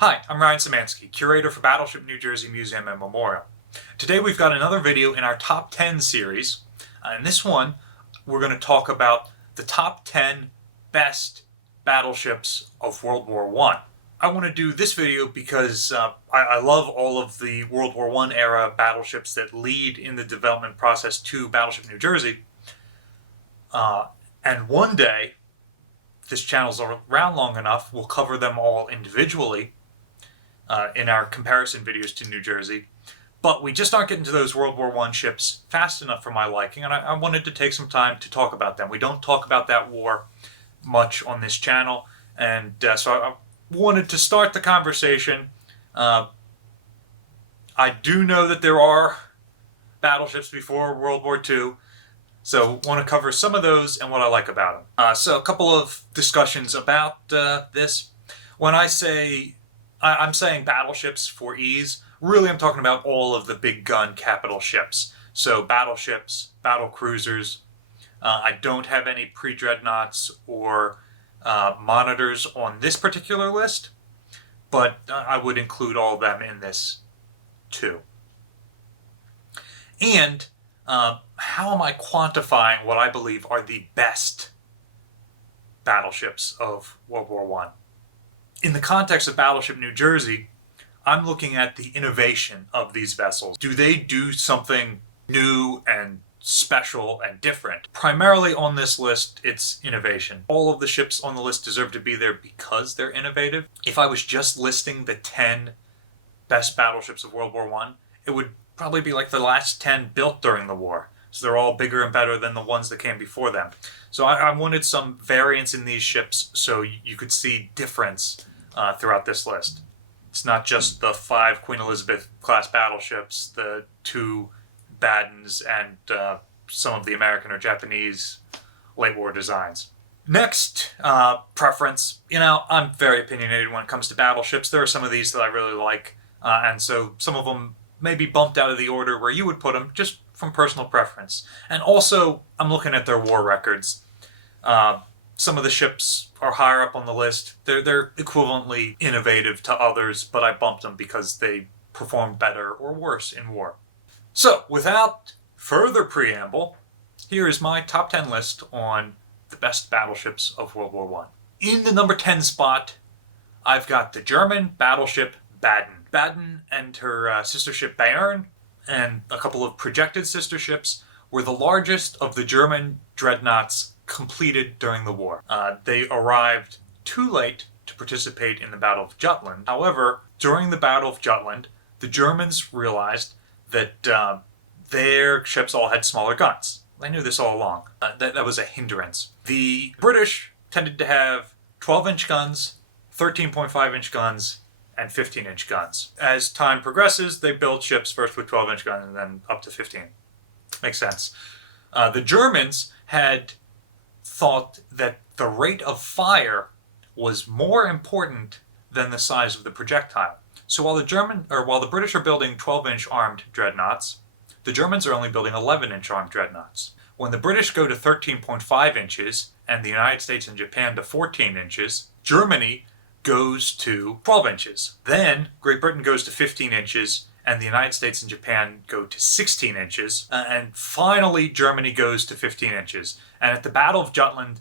Hi, I'm Ryan Szymanski, curator for Battleship New Jersey Museum and Memorial. Today we've got another video in our Top 10 series. In this one, we're going to talk about the top 10 best battleships of World War I. I want to do this video because I love all of the World War I era battleships that lead in the development process to Battleship New Jersey. And one day, if this channel's around long enough, we'll cover them all individually in our comparison videos to New Jersey. But we just aren't getting to those World War I ships fast enough for my liking, and I wanted to take some time to talk about them. We don't talk about that war much on this channel, and so I wanted to start the conversation. I do know that there are battleships before World War II, so want to cover some of those and what I like about them. So a couple of discussions about this. When I say I'm saying battleships for ease, really I'm talking about all of the big gun capital ships. So battleships, battle cruisers. I don't have any pre-dreadnoughts or monitors on this particular list, but I would include all of them in this too. And how am I quantifying what I believe are the best battleships of World War I? In the context of Battleship New Jersey, I'm looking at the innovation of these vessels. Do they do something new and special and different? Primarily on this list, it's innovation. All of the ships on the list deserve to be there because they're innovative. If I was just listing the 10 best battleships of World War I, it would probably be like the last 10 built during the war. So they're all bigger and better than the ones that came before them. So I wanted some variance in these ships so you could see difference throughout this list. It's not just the 5 Queen Elizabeth class battleships, the 2 Baddens, and some of the American or Japanese late war designs. Next, preference. I'm very opinionated when it comes to battleships. There are some of these that I really like, and so some of them may be bumped out of the order where you would put them, just from personal preference. And also, I'm looking at their war records. Some of the ships are higher up on the list. They're equivalently innovative to others, but I bumped them because they performed better or worse in war. So, without further preamble, here is my top 10 list on the best battleships of World War I. In the number 10 spot, I've got the German battleship Baden. Baden and her sister ship Bayern, and a couple of projected sister ships, were the largest of the German dreadnoughts completed during the war. They arrived too late to participate in the Battle of Jutland. However, during the Battle of Jutland, the Germans realized that their ships all had smaller guns. They knew this all along. That was a hindrance. The British tended to have 12-inch guns, 13.5-inch guns, and 15-inch guns. As time progresses, they build ships first with 12-inch guns and then up to 15. Makes sense. The Germans had thought that the rate of fire was more important than the size of the projectile. So while the British are building 12-inch armed dreadnoughts, the Germans are only building 11-inch armed dreadnoughts. When the British go to 13.5 inches and the United States and Japan to 14 inches, Germany goes to 12 inches. Then Great Britain goes to 15 inches and the United States and Japan go to 16 inches. And finally Germany goes to 15 inches. And at the Battle of Jutland,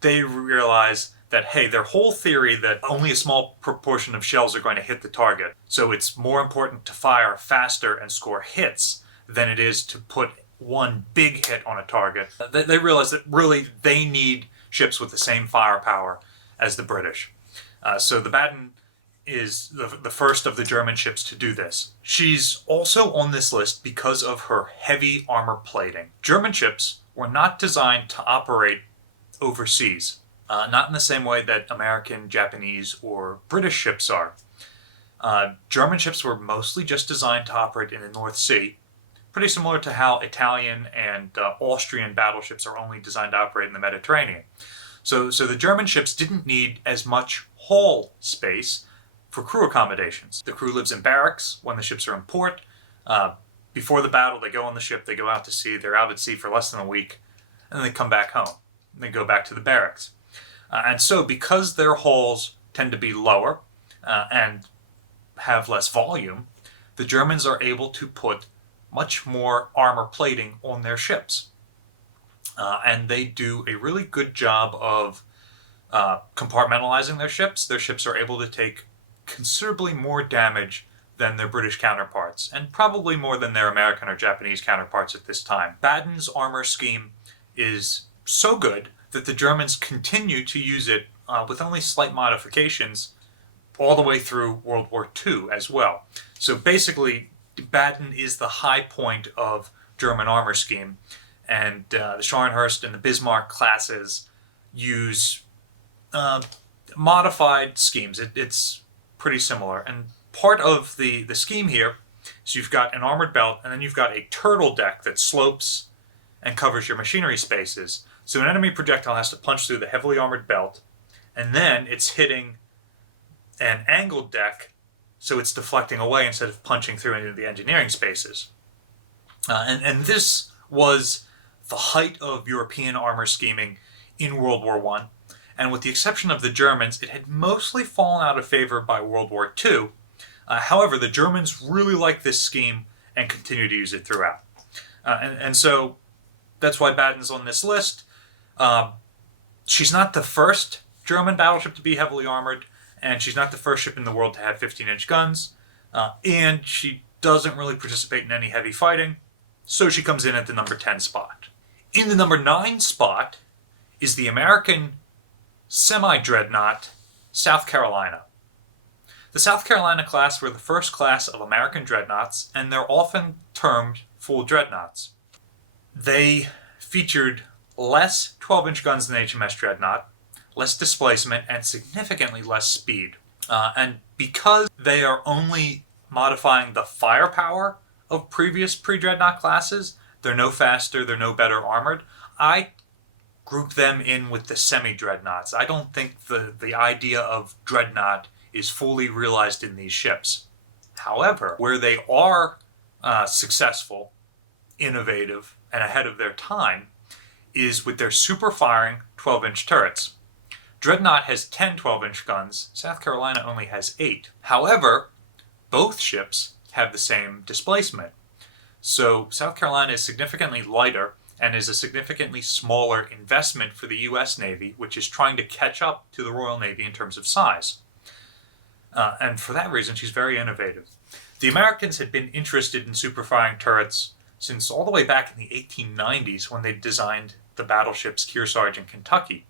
they realize that, hey, their whole theory that only a small proportion of shells are going to hit the target, so it's more important to fire faster and score hits than it is to put one big hit on a target. They realize that really they need ships with the same firepower as the British. So the Baden is the first of the German ships to do this. She's also on this list because of her heavy armor plating. German ships were not designed to operate overseas, not in the same way that American, Japanese, or British ships are. German ships were mostly just designed to operate in the North Sea, pretty similar to how Italian and Austrian battleships are only designed to operate in the Mediterranean. So the German ships didn't need as much hull space for crew accommodations. The crew lives in barracks when the ships are in port. Before the battle, they go on the ship, they go out to sea, they're out at sea for less than a week, and then they come back home. And they go back to the barracks. And so because their hulls tend to be lower, and have less volume, the Germans are able to put much more armor plating on their ships. And they do a really good job of compartmentalizing their ships. Their ships are able to take considerably more damage than their British counterparts, and probably more than their American or Japanese counterparts at this time. Baden's armor scheme is so good that the Germans continue to use it with only slight modifications all the way through World War II as well. So basically, Baden is the high point of German armor scheme, and the Scharnhorst and the Bismarck classes use modified schemes. It's pretty similar, and part of the scheme here is you've got an armored belt, and then you've got a turtle deck that slopes and covers your machinery spaces. So an enemy projectile has to punch through the heavily armored belt, and then it's hitting an angled deck, so it's deflecting away instead of punching through into the engineering spaces. And this was the height of European armor scheming in World War I. And with the exception of the Germans, it had mostly fallen out of favor by World War II. However, the Germans really liked this scheme and continue to use it throughout. And so that's why Baden's on this list. She's not the first German battleship to be heavily armored, and she's not the first ship in the world to have 15-inch guns, and she doesn't really participate in any heavy fighting, so she comes in at the number 10 spot. In the number 9 spot is the American semi-dreadnought South Carolina. The South Carolina class were the first class of American dreadnoughts, and they're often termed full dreadnoughts. They featured less 12-inch guns than HMS Dreadnought, less displacement, and significantly less speed. And because they are only modifying the firepower of previous pre-dreadnought classes, they're no faster, they're no better armored, I group them in with the semi-dreadnoughts. I don't think the idea of dreadnought is fully realized in these ships. However, where they are successful, innovative, and ahead of their time is with their super-firing 12-inch turrets. Dreadnought has 10 12-inch guns, South Carolina only has 8. However, both ships have the same displacement. So South Carolina is significantly lighter and is a significantly smaller investment for the U.S. Navy, which is trying to catch up to the Royal Navy in terms of size. And for that reason, she's very innovative. The Americans had been interested in super-firing turrets since all the way back in the 1890s when they designed the battleships Kearsarge and Kentucky.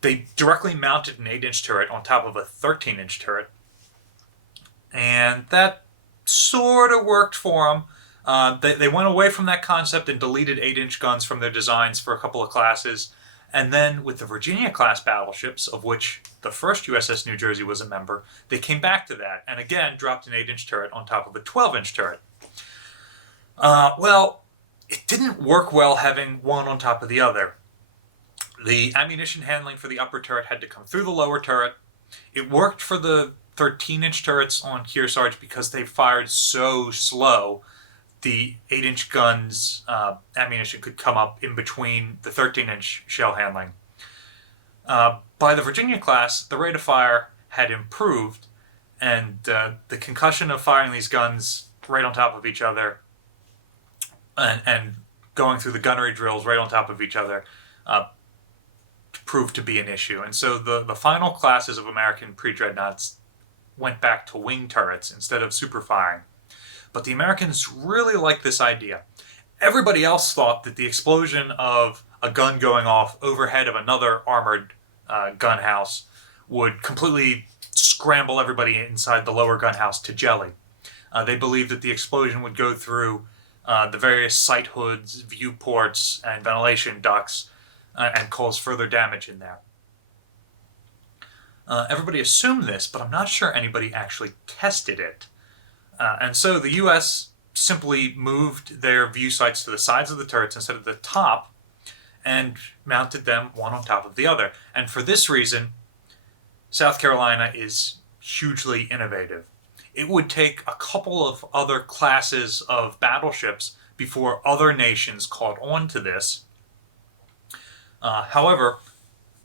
They directly mounted an 8-inch turret on top of a 13-inch turret, and that sort of worked for them. They went away from that concept and deleted 8-inch guns from their designs for a couple of classes, and then with the Virginia-class battleships, of which the first USS New Jersey was a member, they came back to that, and again dropped an 8-inch turret on top of a 12-inch turret. Well, it didn't work well having one on top of the other. The ammunition handling for the upper turret had to come through the lower turret. It worked for the 13-inch turrets on Kearsarge because they fired so slow. The 8-inch guns ammunition could come up in between the 13-inch shell handling. By the Virginia class, the rate of fire had improved, and the concussion of firing these guns right on top of each other and going through the gunnery drills right on top of each other proved to be an issue. And so the final classes of American pre-dreadnoughts went back to wing turrets instead of super firing. But the Americans really liked this idea. Everybody else thought that the explosion of a gun going off overhead of another armored gun house would completely scramble everybody inside the lower gun house to jelly. They believed that the explosion would go through the various sight hoods, viewports, and ventilation ducts and cause further damage in there. Everybody assumed this, but I'm not sure anybody actually tested it. And so the U.S. simply moved their view sights to the sides of the turrets instead of the top and mounted them one on top of the other. And for this reason, South Carolina is hugely innovative. It would take a couple of other classes of battleships before other nations caught on to this. However,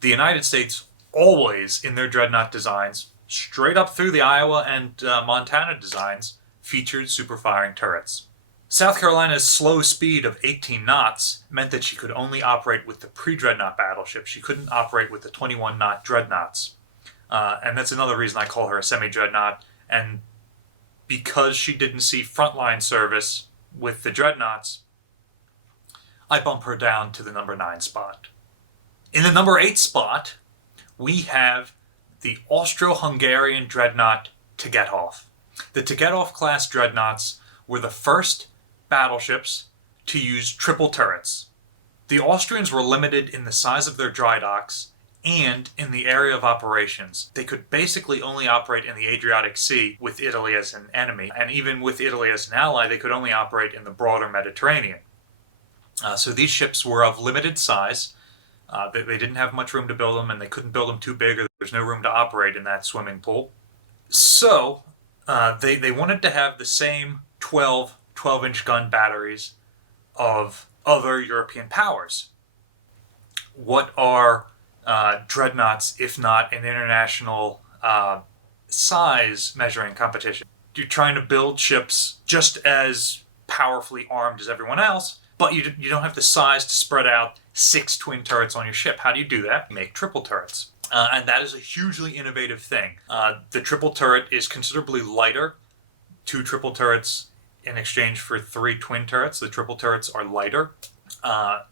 the United States always, in their dreadnought designs, straight up through the Iowa and Montana designs, featured super-firing turrets. South Carolina's slow speed of 18 knots meant that she could only operate with the pre-dreadnought battleships. She couldn't operate with the 21-knot dreadnoughts. And that's another reason I call her a semi-dreadnought. And because she didn't see frontline service with the dreadnoughts, I bump her down to the number 9 spot. In the number 8 spot, we have the Austro-Hungarian dreadnought Tegethoff. The Tegethoff class dreadnoughts were the first battleships to use triple turrets. The Austrians were limited in the size of their dry docks and in the area of operations. They could basically only operate in the Adriatic Sea with Italy as an enemy, and even with Italy as an ally, they could only operate in the broader Mediterranean. So these ships were of limited size. They didn't have much room to build them, and they couldn't build them too big, or there's no room to operate in that swimming pool. So they wanted to have the same 12-inch gun batteries of other European powers. What are dreadnoughts, if not an international size measuring competition? You're trying to build ships just as powerfully armed as everyone else, but you don't have the size to spread out 6 twin turrets on your ship. How do you do that? You make triple turrets. And that is a hugely innovative thing. The triple turret is considerably lighter. 2 triple turrets in exchange for 3 twin turrets. The triple turrets are lighter,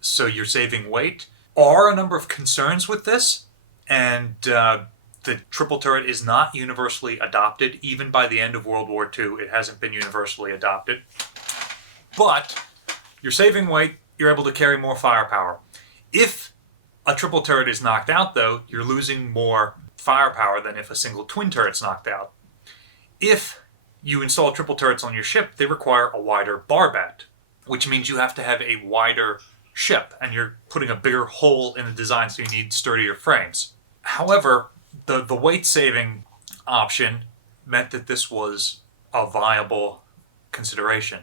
so you're saving weight. Are a number of concerns with this, and the triple turret is not universally adopted. Even by the end of World War II, it hasn't been universally adopted. But you're saving weight, you're able to carry more firepower. If a triple turret is knocked out, though, you're losing more firepower than if a single twin turret's knocked out. If you install triple turrets on your ship, they require a wider barbette, which means you have to have a wider ship, and you're putting a bigger hole in the design, so you need sturdier frames. However, the weight-saving option meant that this was a viable consideration.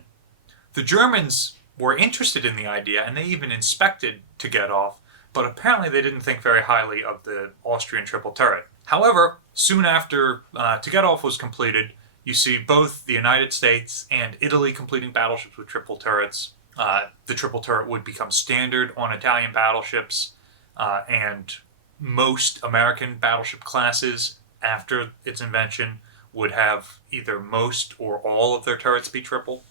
The Germans were interested in the idea, and they even inspected Tegethoff, but apparently they didn't think very highly of the Austrian triple turret. However, soon after Tegethoff was completed, you see both the United States and Italy completing battleships with triple turrets. The triple turret would become standard on Italian battleships, and most American battleship classes after its invention would have either most or all of their turrets be triple.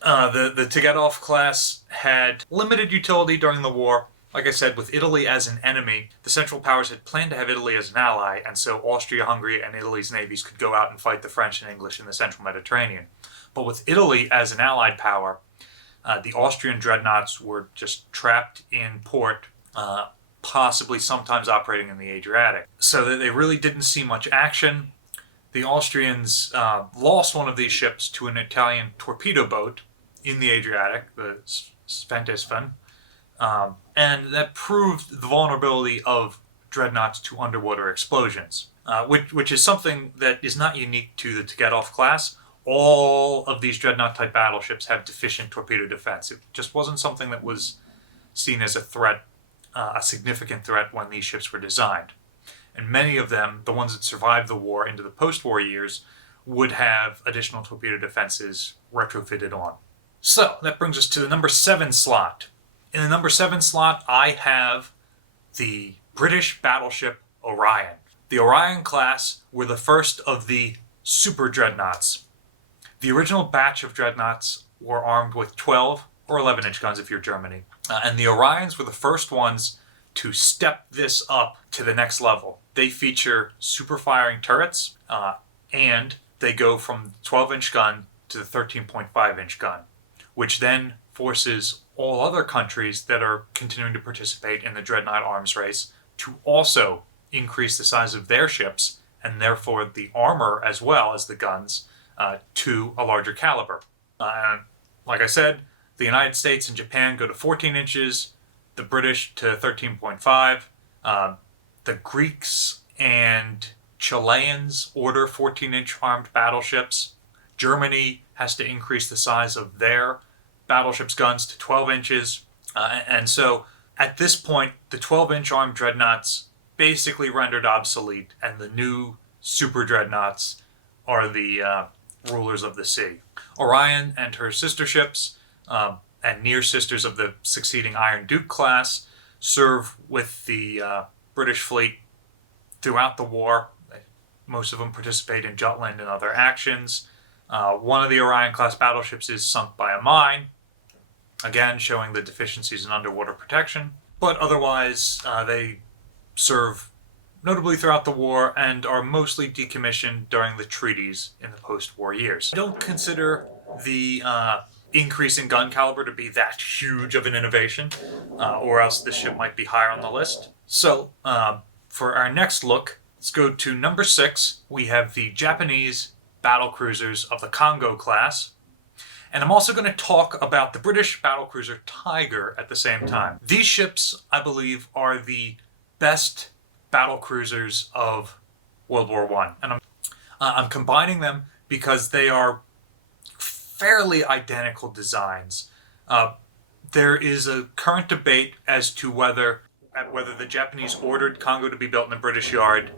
The Tegethoff class had limited utility during the war. Like I said, with Italy as an enemy, the Central Powers had planned to have Italy as an ally, and so Austria-Hungary and Italy's navies could go out and fight the French and English in the Central Mediterranean. But with Italy as an allied power, the Austrian dreadnoughts were just trapped in port, possibly sometimes operating in the Adriatic. So that they really didn't see much action. The Austrians lost one of these ships to an Italian torpedo boat in the Adriatic, the Sventesven, and that proved the vulnerability of dreadnoughts to underwater explosions, which is something that is not unique to the Tegethoff class. All of these dreadnought-type battleships have deficient torpedo defense. It just wasn't something that was seen as a threat, a significant threat when these ships were designed. And many of them, the ones that survived the war into the post-war years, would have additional torpedo defenses retrofitted on. So, that brings us to the number 7 slot. In the number 7 slot, I have the British battleship Orion. The Orion class were the first of the super dreadnoughts. The original batch of dreadnoughts were armed with 12 or 11-inch guns if you're Germany. And the Orions were the first ones to step this up to the next level. They feature super-firing turrets, and they go from the 12-inch gun to the 13.5-inch gun, which then forces all other countries that are continuing to participate in the dreadnought arms race to also increase the size of their ships, and therefore the armor as well as the guns, to a larger caliber. Like I said, the United States and Japan go to 14 inches, the British to 13.5. The Greeks and Chileans order 14-inch armed battleships. Germany has to increase the size of their battleships' guns to 12 inches. And so at this point, the 12-inch armed dreadnoughts basically rendered obsolete, and the new super dreadnoughts are the rulers of the sea. Orion and her sister ships, and near sisters of the succeeding Iron Duke class, serve with the British fleet throughout the war. Most of them participate in Jutland and other actions. One of the Orion-class battleships is sunk by a mine, again showing the deficiencies in underwater protection. But otherwise, they serve notably throughout the war and are mostly decommissioned during the treaties in the post-war years. I don't consider the increase in gun caliber to be that huge of an innovation, or else this ship might be higher on the list. So, for our next look, let's go to number 6. We have the Japanese battlecruisers of the Congo class. And I'm also going to talk about the British battlecruiser Tiger at the same time. These ships, I believe, are the best battlecruisers of World War I. And I'm combining them because they are fairly identical designs. There is a current debate as to whether the Japanese ordered Congo to be built in the British yard,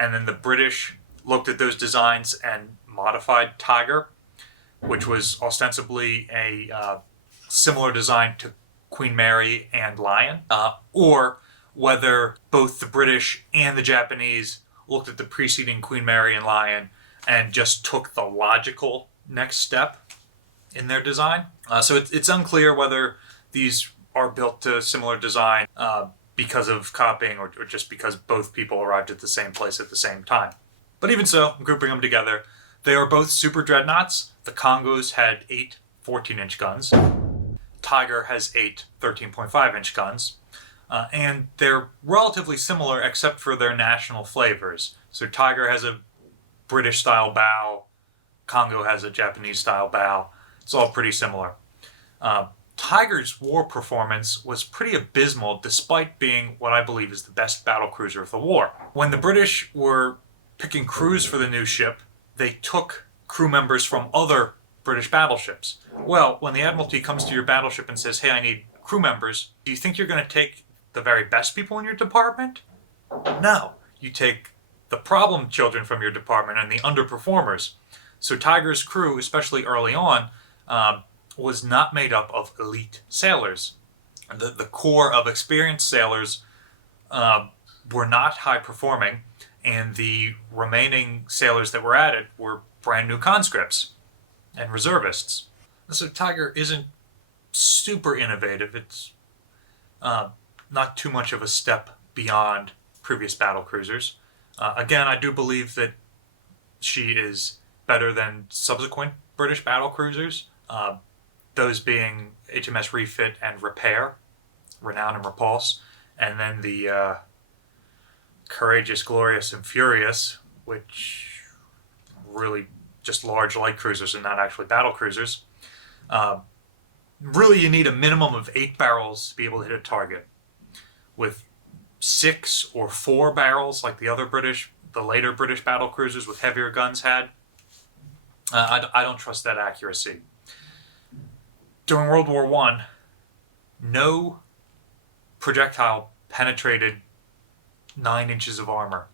and then the British looked at those designs and modified Tiger, which was ostensibly a similar design to Queen Mary and Lion, or whether both the British and the Japanese looked at the preceding Queen Mary and Lion and just took the logical next step in their design. So it's unclear whether these are built to similar design because of copying or just because both people arrived at the same place at the same time. But even so, I'm grouping them together. They are both super dreadnoughts. The Congos had 8 14-inch guns. Tiger has 8 13.5-inch guns. And they're relatively similar except for their national flavors. So Tiger has a British-style bow. Congo has a Japanese-style bow. It's all pretty similar. Tiger's war performance was pretty abysmal despite being what I believe is the best battlecruiser of the war. When the British were picking crews for the new ship, they took crew members from other British battleships. Well, when the Admiralty comes to your battleship and says, hey, I need crew members, do you think you're going to take the very best people in your department? No. You take the problem children from your department and the underperformers. So Tiger's crew, especially early on, was not made up of elite sailors. The core of experienced sailors were not high performing, and the remaining sailors that were added were brand new conscripts and reservists. So Tiger isn't super innovative. It's not too much of a step beyond previous battlecruisers. Again, I do believe that she is better than subsequent British battlecruisers, those being HMS Refit and Repair, Renown and Repulse, and then the Courageous, Glorious, and Furious, which really just large light cruisers and not actually battle cruisers. Really, you need a minimum of 8 barrels to be able to hit a target. With 6 or 4 barrels, like the later British battle cruisers with heavier guns had, I don't trust that accuracy. During World War I, no projectile penetrated 9 inches of armor.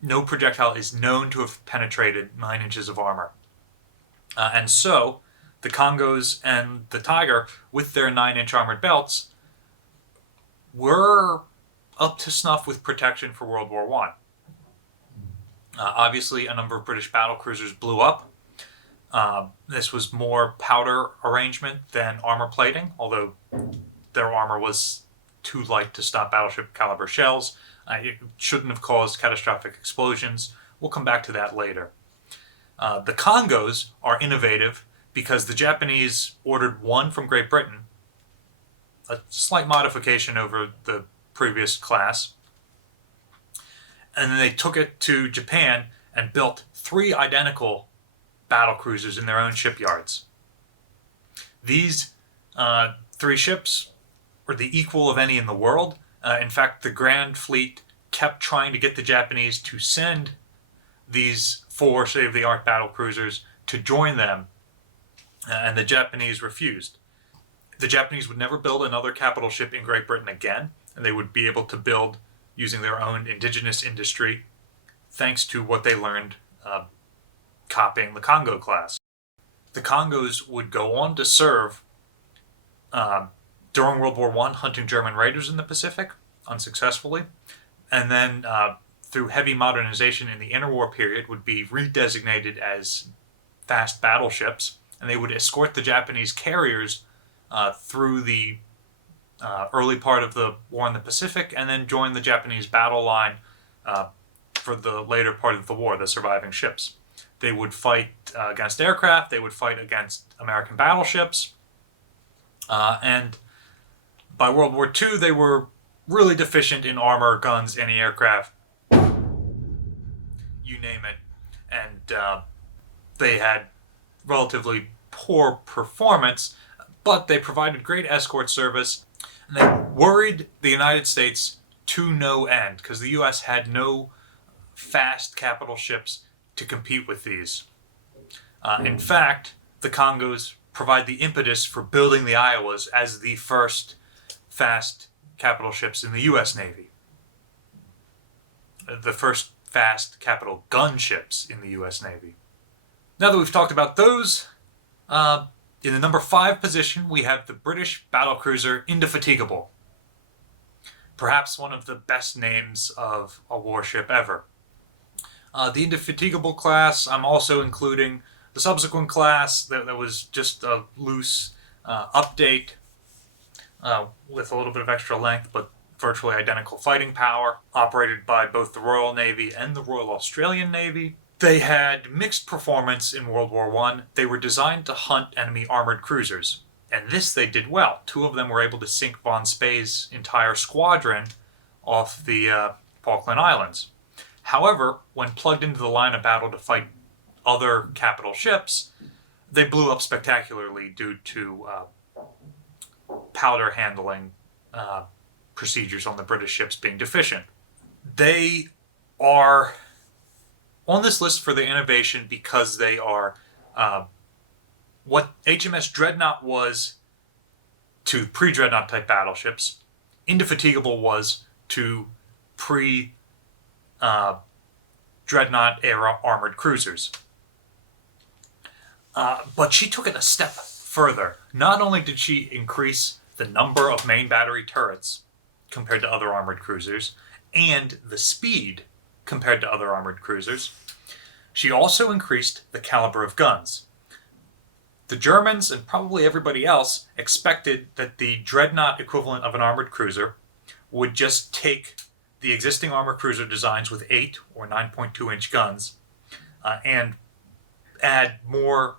No projectile is known to have penetrated 9 inches of armor. And so, the Congos and the Tiger, with their 9-inch armored belts, were up to snuff with protection for World War I. Obviously, a number of British battlecruisers blew up. This was more powder arrangement than armor plating, although their armor was too light to stop battleship caliber shells. It shouldn't have caused catastrophic explosions. We'll come back to that later. The Congos are innovative because the Japanese ordered one from Great Britain, a slight modification over the previous class, and then they took it to Japan and built 3 identical battle cruisers in their own shipyards. These 3 ships were the equal of any in the world. In fact, the Grand Fleet kept trying to get the Japanese to send these 4 state-of-the-art battle cruisers to join them, and the Japanese refused. The Japanese would never build another capital ship in Great Britain again, and they would be able to build, using their own indigenous industry, thanks to what they learned copying the Congo class. The Congos would go on to serve during World War I, hunting German raiders in the Pacific, unsuccessfully, and then through heavy modernization in the interwar period would be redesignated as fast battleships, and they would escort the Japanese carriers through the early part of the war in the Pacific, and then join the Japanese battle line for the later part of the war, the surviving ships. They would fight against aircraft, they would fight against American battleships, and by World War II they were really deficient in armor, guns, anti-aircraft, you name it, and they had relatively poor performance, but they provided great escort service, and they worried the United States to no end, because the U.S. had no fast capital ships to compete with these. In fact, the Congos provide the impetus for building the Iowas as the first fast capital ships in the U.S. Navy. The first fast capital gunships in the U.S. Navy. Now that we've talked about those, in the number 5 position we have the British battlecruiser Indefatigable. Perhaps one of the best names of a warship ever. The Indefatigable class, I'm also including the subsequent class that was just a loose update with a little bit of extra length, but virtually identical fighting power, operated by both the Royal Navy and the Royal Australian Navy. They had mixed performance in World War I. They were designed to hunt enemy armored cruisers, and this they did well. 2 of them were able to sink von Spey's entire squadron off the Falkland Islands. However, when plugged into the line of battle to fight other capital ships, they blew up spectacularly due to powder handling procedures on the British ships being deficient. They are on this list for their innovation because they are what HMS Dreadnought was to pre-Dreadnought type battleships, Indefatigable was to pre-Dreadnought era armored cruisers. But she took it a step further. Not only did she increase the number of main battery turrets compared to other armored cruisers, and the speed compared to other armored cruisers, she also increased the caliber of guns. The Germans, and probably everybody else, expected that the Dreadnought equivalent of an armored cruiser would just take the existing armored cruiser designs with 8 or 9.2 inch guns and add more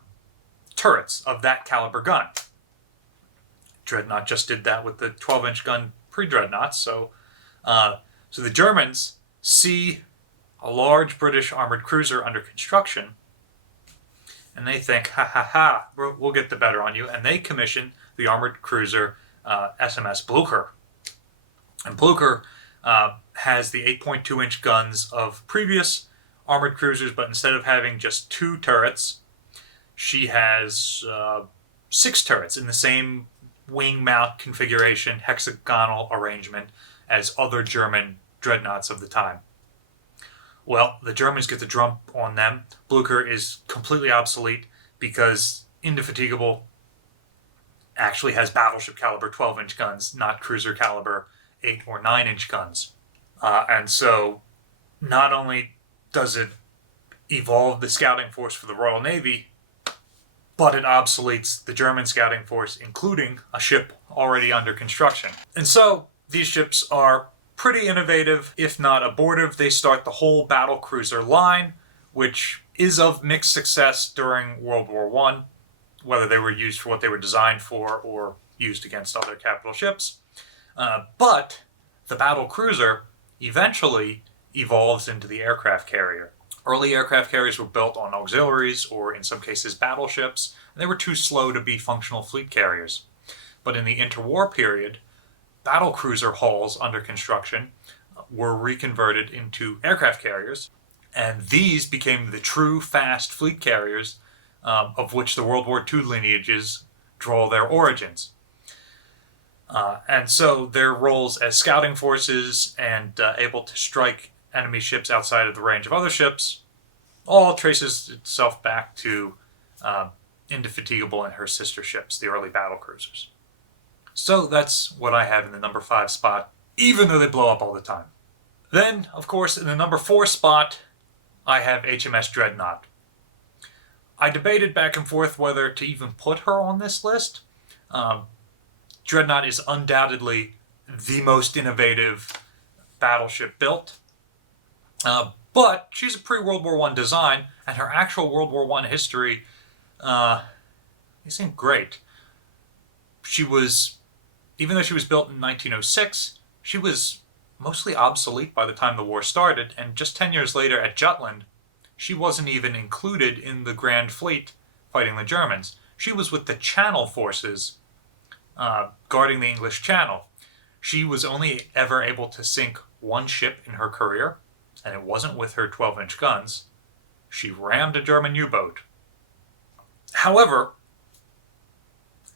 turrets of that caliber gun. Dreadnought just did that with the 12-inch gun pre-Dreadnought, so the Germans see a large British armored cruiser under construction, and they think, ha, we'll get the better on you, and they commission the armored cruiser SMS Blücher. And Blücher has the 8.2-inch guns of previous armored cruisers, but instead of having just 2 turrets, she has 6 turrets in the same wing mount configuration, hexagonal arrangement as other German dreadnoughts of the time. Well, the Germans get the jump on them. Blücher is completely obsolete because Indefatigable actually has battleship caliber 12-inch guns, not cruiser caliber 8 or 9-inch guns. And so not only does it evolve the scouting force for the Royal Navy, but it obsoletes the German scouting force, including a ship already under construction. And so these ships are pretty innovative, if not abortive. They start the whole battle cruiser line, which is of mixed success during World War I, whether they were used for what they were designed for or used against other capital ships. But the battle cruiser eventually evolves into the aircraft carrier. Early aircraft carriers were built on auxiliaries, or in some cases battleships, and they were too slow to be functional fleet carriers. But in the interwar period, battlecruiser hulls under construction were reconverted into aircraft carriers, and these became the true fast fleet carriers of which the World War II lineages draw their origins. And so their roles as scouting forces and able to strike enemy ships outside of the range of other ships, all traces itself back to Indefatigable and her sister ships, the early battle cruisers. So that's what I have in the number 5 spot, even though they blow up all the time. Then, of course, in the number 4 spot, I have HMS Dreadnought. I debated back and forth whether to even put her on this list. Dreadnought is undoubtedly the most innovative battleship built. But she's a pre-World War I design, and her actual World War I history isn't great. She was, even though she was built in 1906, she was mostly obsolete by the time the war started, and just 10 years later at Jutland, she wasn't even included in the Grand Fleet fighting the Germans. She was with the Channel forces guarding the English Channel. She was only ever able to sink one ship in her career, and it wasn't with her 12-inch guns. She rammed a German U-boat. However,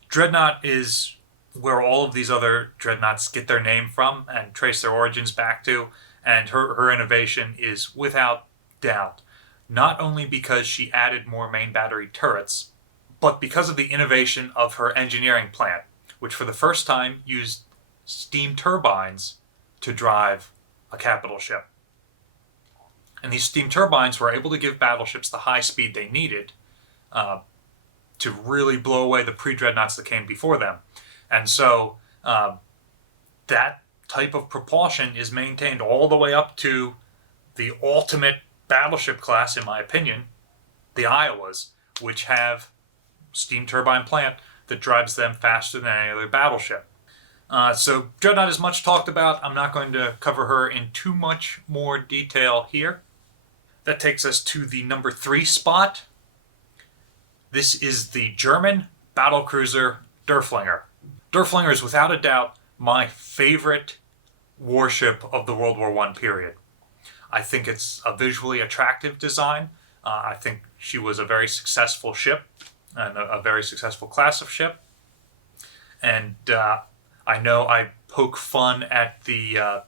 Dreadnought is where all of these other dreadnoughts get their name from and trace their origins back to, and her innovation is without doubt not only because she added more main battery turrets, but because of the innovation of her engineering plant, which for the first time used steam turbines to drive a capital ship. And these steam turbines were able to give battleships the high speed they needed to really blow away the pre-dreadnoughts that came before them. And so that type of propulsion is maintained all the way up to the ultimate battleship class, in my opinion, the Iowas, which have steam turbine plant that drives them faster than any other battleship. So Dreadnought is much talked about. I'm not going to cover her in too much more detail here. That takes us to the number 3 spot. This is the German battlecruiser Derfflinger. Derfflinger is without a doubt my favorite warship of the World War I period. I think it's a visually attractive design. I think she was a very successful ship and a very successful class of ship. And I know I poke fun at the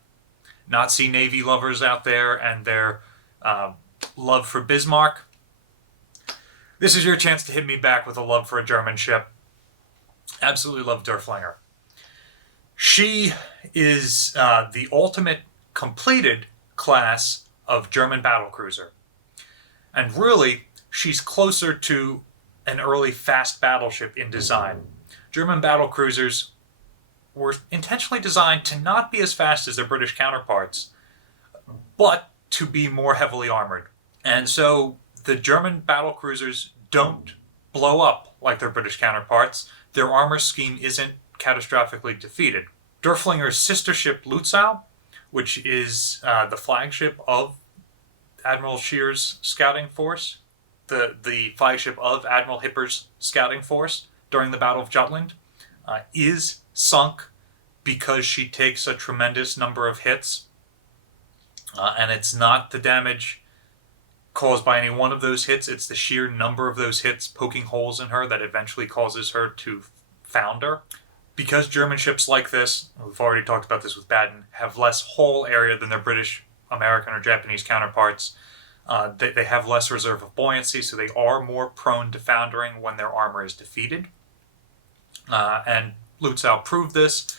Nazi Navy lovers out there and their love for Bismarck. This is your chance to hit me back with a love for a German ship. Absolutely love Derfflinger. She is the ultimate completed class of German battlecruiser. And really, she's closer to an early fast battleship in design. German battlecruisers were intentionally designed to not be as fast as their British counterparts, but to be more heavily armored. And so the German battlecruisers don't blow up like their British counterparts. Their armor scheme isn't catastrophically defeated. Derfflinger's sister ship Lutzow, which is the flagship of Admiral Scheer's scouting force, the flagship of Admiral Hipper's scouting force during the Battle of Jutland, is sunk because she takes a tremendous number of hits. And it's not the damage caused by any one of those hits, it's the sheer number of those hits poking holes in her that eventually causes her to founder. Because German ships like this, we've already talked about this with Baden, have less hull area than their British, American, or Japanese counterparts. They have less reserve of buoyancy, so they are more prone to foundering when their armor is defeated. And Lutzow proved this.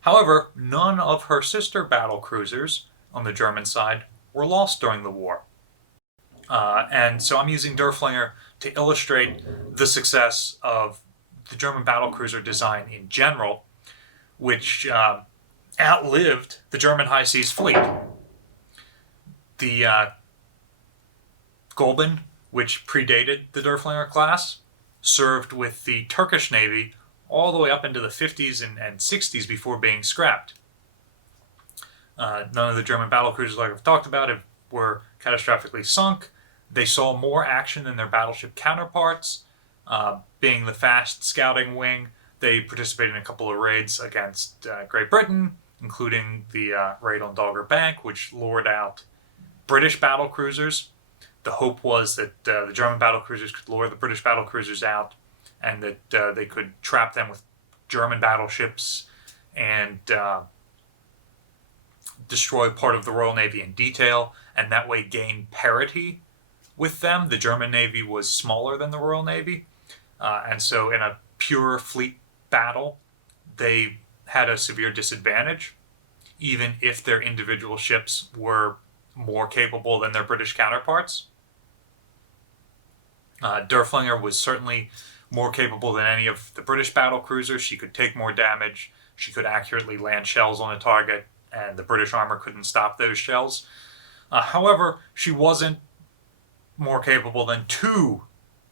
However, none of her sister battle cruisers on the German side were lost during the war. And so I'm using Derfflinger to illustrate the success of the German battlecruiser design in general, which outlived the German high seas fleet. The Goeben, which predated the Derfflinger class, served with the Turkish Navy all the way up into the 50s and 60s before being scrapped. None of the German battlecruisers, like I've talked about, were catastrophically sunk. They saw more action than their battleship counterparts. Being the fast scouting wing, they participated in a couple of raids against Great Britain, including the raid on Dogger Bank, which lured out British battlecruisers. The hope was that the German battlecruisers could lure the British battlecruisers out, and that they could trap them with German battleships and destroy part of the Royal Navy in detail and that way gain parity with them. The German Navy was smaller than the Royal Navy, and so in a pure fleet battle, they had a severe disadvantage, even if their individual ships were more capable than their British counterparts. Derfflinger was certainly more capable than any of the British battle cruisers. She could take more damage, she could accurately land shells on a target, and the British armor couldn't stop those shells. However, she wasn't more capable than two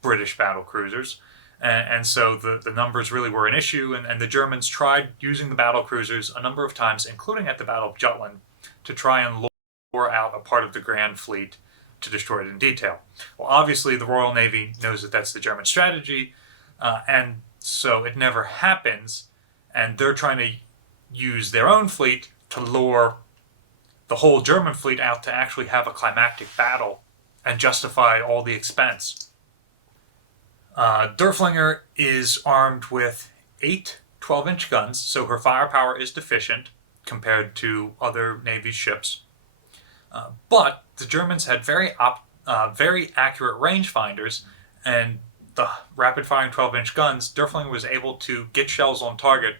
British battle cruisers, and so the numbers really were an issue, and the Germans tried using the battle cruisers a number of times, including at the Battle of Jutland, to try and lure out a part of the Grand Fleet to destroy it in detail. Well, obviously the Royal Navy knows that that's the German strategy, and so it never happens, and they're trying to use their own fleet to lure the whole German fleet out to actually have a climactic battle and justify all the expense. Derfflinger is armed with 8 12-inch guns, so her firepower is deficient compared to other Navy ships. But the Germans had very accurate rangefinders, and the rapid-firing 12-inch guns, Derfflinger was able to get shells on target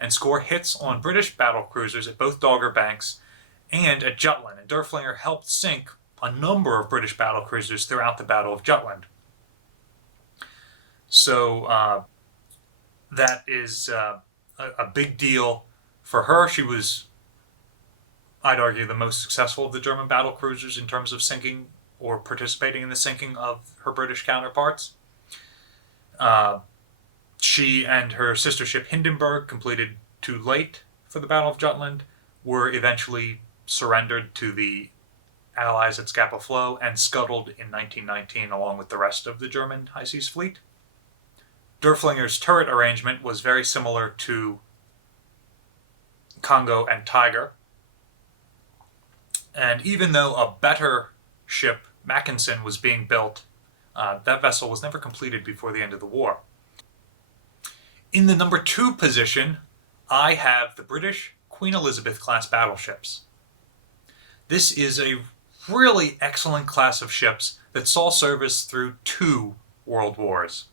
and score hits on British battle cruisers at both Dogger Banks and at Jutland. And Derfflinger helped sink a number of British battle cruisers throughout the Battle of Jutland. So that is a big deal for her. She was, I'd argue, the most successful of the German battle cruisers in terms of sinking or participating in the sinking of her British counterparts. She and her sister ship Hindenburg, completed too late for the Battle of Jutland, were eventually surrendered to the Allies at Scapa Flow and scuttled in 1919 along with the rest of the German High Seas Fleet. Derfflinger's turret arrangement was very similar to Congo and Tiger. And even though a better ship, Mackensen, was being built, that vessel was never completed before the end of the war. In the number 2 position, I have the British Queen Elizabeth class battleships. This is a really excellent class of ships that saw service through 2 world wars.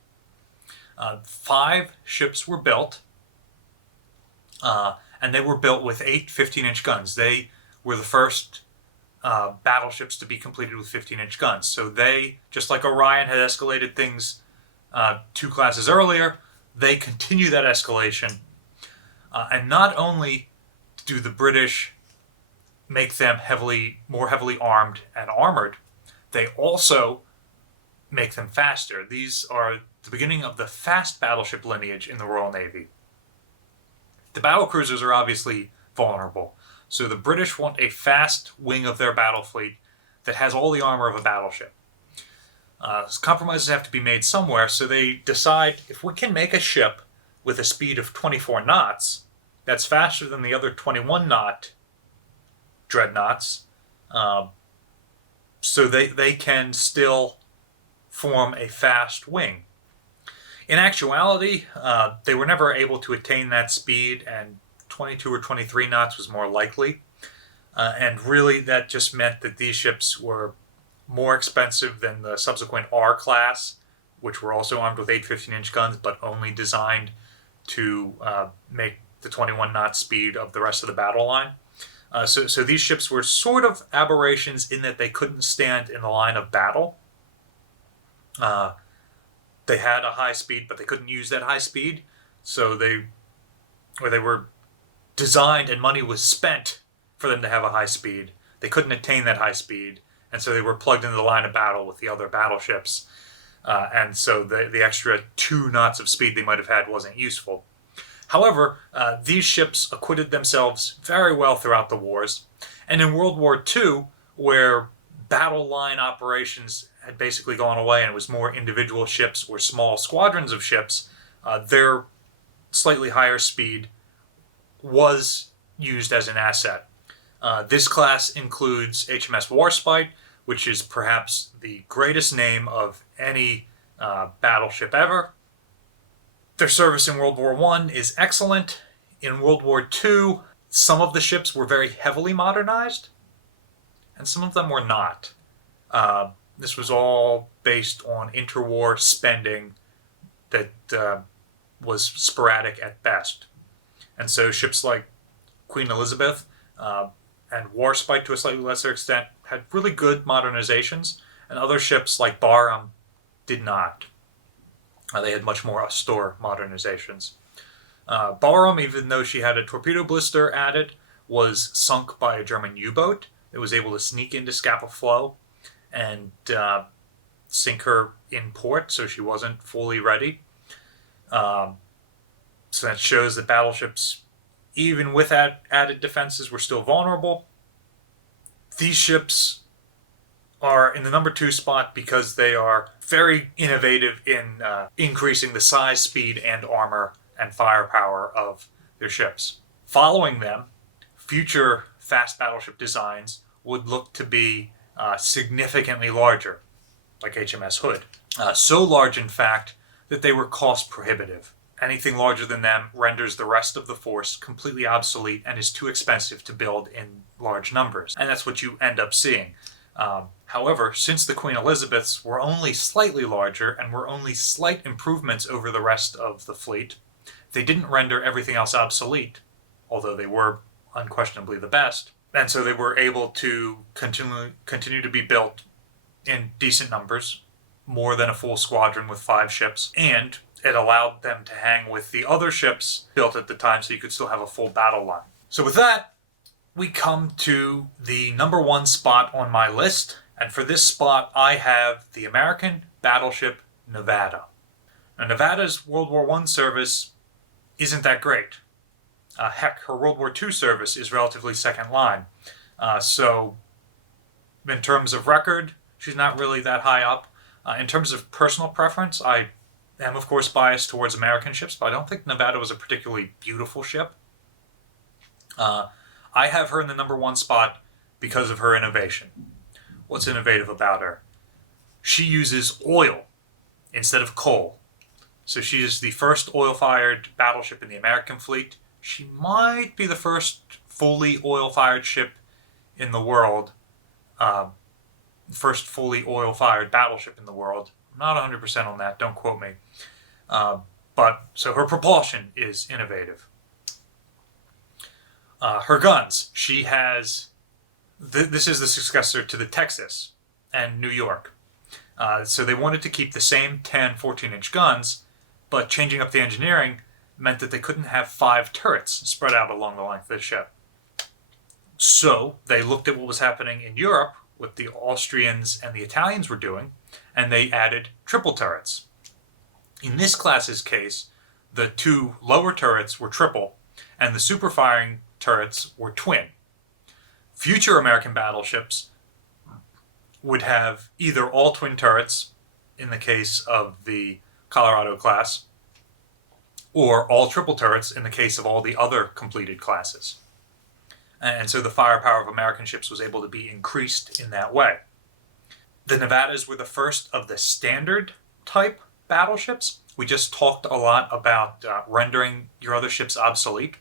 5 ships were built, and they were built with 8 15-inch guns. They were the first battleships to be completed with 15-inch guns. So they, just like Orion had escalated things 2 classes earlier, they continue that escalation. And not only do the British make them more heavily armed and armored, they also make them faster. These are the beginning of the fast battleship lineage in the Royal Navy. The battle cruisers are obviously vulnerable, so the British want a fast wing of their battle fleet that has all the armor of a battleship. Compromises have to be made somewhere, so they decide if we can make a ship with a speed of 24 knots, that's faster than the other 21-knot dreadnoughts, so they can still form a fast wing. In actuality, they were never able to attain that speed, and 22 or 23 knots was more likely. And really, that just meant that these ships were more expensive than the subsequent R class, which were also armed with 8 15-inch guns, but only designed to make the 21-knot speed of the rest of the battle line. So these ships were sort of aberrations in that they couldn't stand in the line of battle. They had a high speed, but they couldn't use that high speed. So they were designed and money was spent for them to have a high speed. They couldn't attain that high speed, and so they were plugged into the line of battle with the other battleships. And so the extra 2 knots of speed they might have had wasn't useful. However, these ships acquitted themselves very well throughout the wars. And in World War II, where battle line operations had basically gone away and it was more individual ships or small squadrons of ships, their slightly higher speed was used as an asset. This class includes HMS Warspite, which is perhaps the greatest name of any battleship ever. Their service in World War I is excellent. In World War II, Some of the ships were very heavily modernized, and some of them were not. This was all based on interwar spending that was sporadic at best. And so ships like Queen Elizabeth and Warspite, to a slightly lesser extent, had really good modernizations, and other ships like Barham did not. They had much more austere modernizations. Barham, even though she had a torpedo blister added, was sunk by a German U-boat that was able to sneak into Scapa Flow and sink her in port, so she wasn't fully ready. So that shows that battleships, even with added defenses, were still vulnerable. These ships are in the number 2 spot because they are very innovative in increasing the size, speed, and armor and firepower of their ships. Following them, future fast battleship designs would look to be significantly larger, like HMS Hood. So large, in fact, that they were cost prohibitive. Anything larger than them renders the rest of the force completely obsolete and is too expensive to build in large numbers. And that's what you end up seeing. However, since the Queen Elizabeths were only slightly larger and were only slight improvements over the rest of the fleet, they didn't render everything else obsolete, although they were unquestionably the best. And so they were able to continue to be built in decent numbers, more than a full squadron with 5 ships, and it allowed them to hang with the other ships built at the time, so you could still have a full battle line. So with that, we come to the number 1 spot on my list, and for this spot I have the American battleship Nevada. Now, Nevada's World War I service isn't that great. Heck, her World War II service is relatively second line. So in terms of record, she's not really that high up. In terms of personal preference, I am of course biased towards American ships, but I don't think Nevada was a particularly beautiful ship. I have her in the number 1 spot because of her innovation. What's innovative about her? She uses oil instead of coal. So she is the first oil-fired battleship in the American fleet. She might be the first fully oil-fired ship in the world. First fully oil-fired battleship in the world. I'm not 100% on that, don't quote me. But so her propulsion is innovative. Her guns, she has, this is the successor to the Texas and New York. So they wanted to keep the same 10, 14-inch guns, but changing up the engineering meant that they couldn't have 5 turrets spread out along the length of the ship. So they looked at what was happening in Europe, what the Austrians and the Italians were doing, and they added triple turrets. In this class's case, the 2 lower turrets were triple, and the superfiring turrets were twin. Future American battleships would have either all twin turrets, in the case of the Colorado class, or all triple turrets in the case of all the other completed classes. And so the firepower of American ships was able to be increased in that way. The Nevadas were the first of the standard type battleships. We just talked a lot about rendering your other ships obsolete.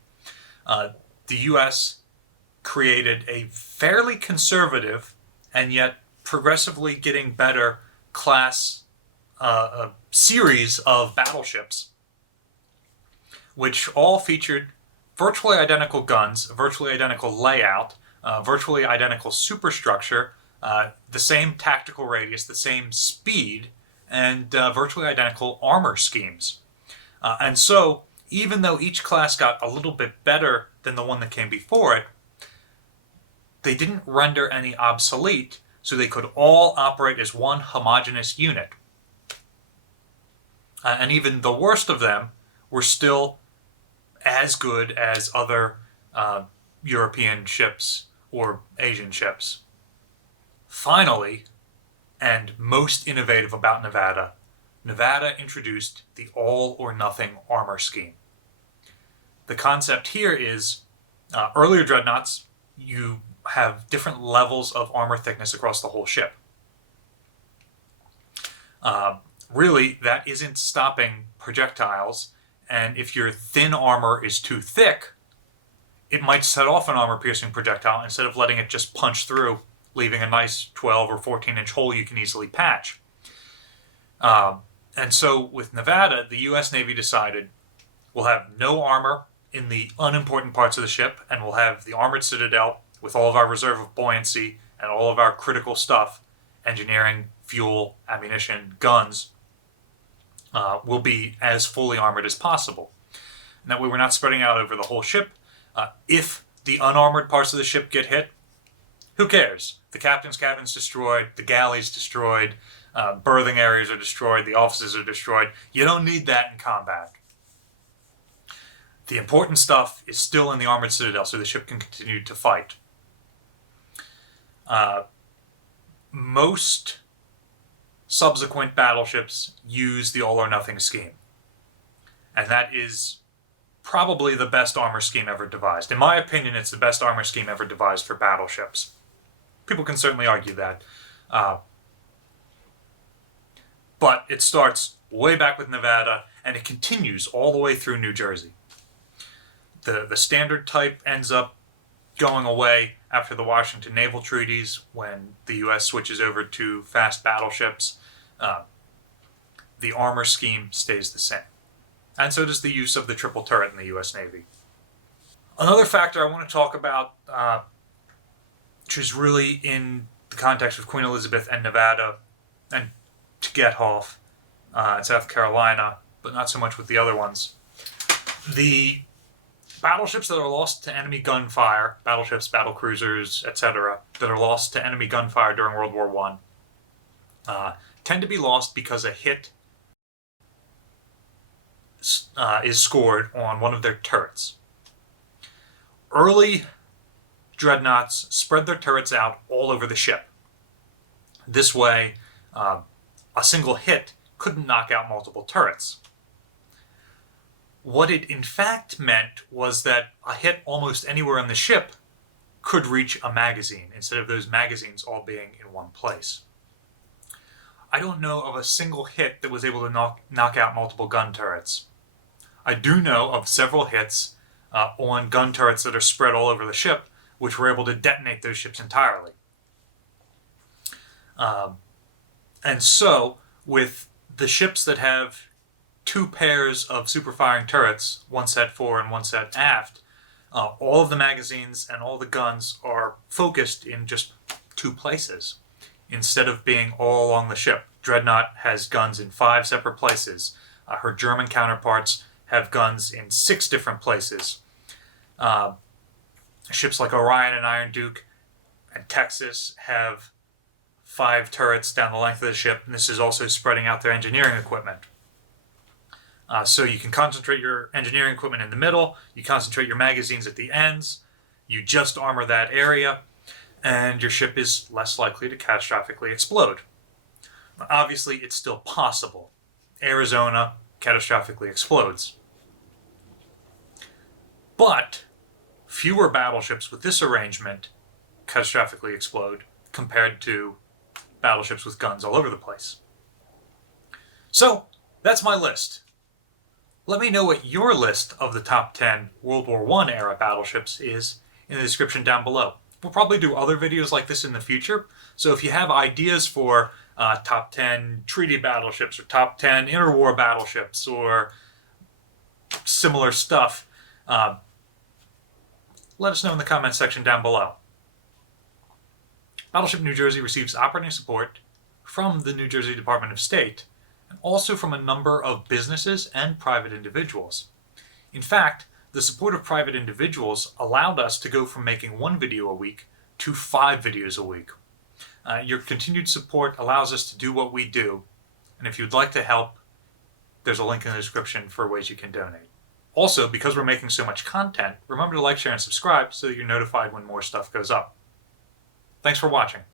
The U.S. created a fairly conservative and yet progressively getting better class series of battleships, which all featured virtually identical guns, virtually identical layout, virtually identical superstructure, the same tactical radius, the same speed, and virtually identical armor schemes. And so, even though each class got a little bit better than the one that came before it, they didn't render any obsolete, so they could all operate as one homogeneous unit. And even the worst of them were still as good as other European ships or Asian ships. Finally, and most innovative about Nevada, Nevada introduced the all-or-nothing armor scheme. The concept here is, earlier dreadnoughts, you have different levels of armor thickness across the whole ship. Really, that isn't stopping projectiles, and if your thin armor is too thick, it might set off an armor-piercing projectile instead of letting it just punch through, leaving a nice 12 or 14-inch hole you can easily patch. And so with Nevada, the U.S. Navy decided we'll have no armor in the unimportant parts of the ship, and we'll have the armored citadel with all of our reserve of buoyancy and all of our critical stuff, engineering, fuel, ammunition, guns, will be as fully armored as possible. And that way we're not spreading out over the whole ship. If the unarmored parts of the ship get hit, who cares? The captain's cabin's destroyed, the galley's destroyed, berthing areas are destroyed, the offices are destroyed. You don't need that in combat. The important stuff is still in the armored citadel, so the ship can continue to fight. Most subsequent battleships use the all-or-nothing scheme. And that is probably the best armor scheme ever devised. In my opinion, it's the best armor scheme ever devised for battleships. People can certainly argue that. But it starts way back with Nevada, and it continues all the way through New Jersey. The standard type ends up going away after the Washington Naval Treaties when the U.S. switches over to fast battleships. The armor scheme stays the same. And so does the use of the triple turret in the U.S. Navy. Another factor I want to talk about, which is really in the context of Queen Elizabeth and Nevada and Tugethoff in South Carolina, but not so much with the other ones. The battleships that are lost to enemy gunfire, battleships, battlecruisers, etc., that are lost to enemy gunfire during World War I, tend to be lost because a hit is scored on one of their turrets. Early dreadnoughts spread their turrets out all over the ship. This way, a single hit couldn't knock out multiple turrets. What it in fact meant was that a hit almost anywhere on the ship could reach a magazine, instead of those magazines all being in one place. I don't know of a single hit that was able to knock out multiple gun turrets. I do know of several hits on gun turrets that are spread all over the ship, which were able to detonate those ships entirely. And so, with the ships that have two pairs of super-firing turrets, one set fore and one set aft, all of the magazines and all the guns are focused in just two places, instead of being all along the ship. Dreadnought has guns in 5 separate places. Her German counterparts have guns in 6 different places. Ships like Orion and Iron Duke and Texas have 5 turrets down the length of the ship, and this is also spreading out their engineering equipment. So you can concentrate your engineering equipment in the middle, you concentrate your magazines at the ends, you just armor that area, and your ship is less likely to catastrophically explode. Obviously, it's still possible. Arizona catastrophically explodes. But fewer battleships with this arrangement catastrophically explode compared to battleships with guns all over the place. So, that's my list. Let me know what your list of the top 10 World War I era battleships is in the description down below. We'll probably do other videos like this in the future, so if you have ideas for top 10 treaty battleships or top 10 interwar battleships or similar stuff, let us know in the comments section down below. Battleship New Jersey receives operating support from the New Jersey Department of State, and also from a number of businesses and private individuals. In fact, the support of private individuals allowed us to go from making 1 video a week to 5 videos a week. Your continued support allows us to do what we do, and if you'd like to help, there's a link in the description for ways you can donate. Also, because we're making so much content, remember to like, share, and subscribe so that you're notified when more stuff goes up. Thanks for watching.